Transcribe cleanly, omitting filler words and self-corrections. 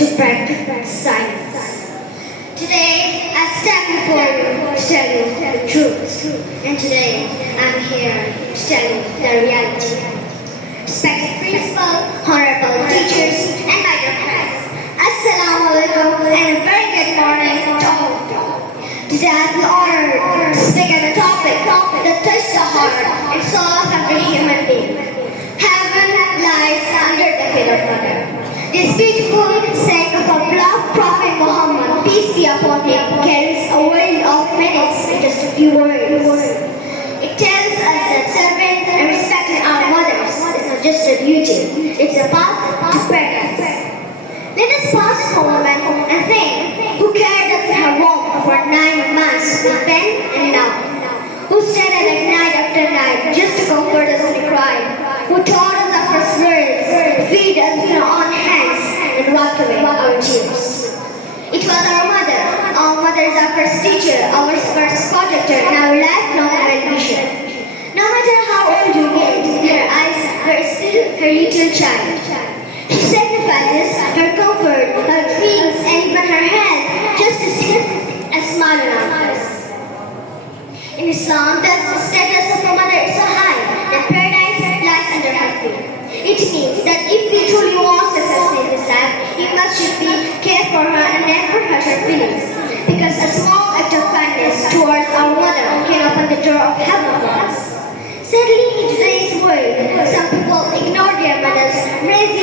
to practice science. Today, I stand before you to tell you the truth. And today, I'm here to tell you the reality. Respected principal, honorable teachers, and my dear friends, Assalamu alaikum and a very good morning to all of you. Today, I have the honor to speak on a topic that touches the heart and soul of every human being. Heaven lies under the feet of mother. This beautiful saying of our beloved Prophet Muhammad, peace be upon him, carries a weight of minutes in just a few words. It tells us that serving and respecting our mothers is not just a duty, it's a path to paradise. Let us pause for a moment and think who carried us in her womb for 9 months with pen and love, who stayed awake night after night just to comfort us when we cried, who taught us our first words, feed us with our own hands, and wiped away our tears. It was our mother. Our mother is our first teacher, our first protector, and our lifelong well-wisher. No matter how old you get, in her eyes, you are still her little child. She sacrifices her comfort, her dreams, and even her health just to see a smile on our face. In Islam, the status of a mother is so high that paradise lies under her feet. It means that if we truly want success in this life, we should be care for her and never hurt her feelings. Because a small act of kindness towards our mother can open the door of heaven for us. Sadly, in today's world, some people ignore their mothers, raise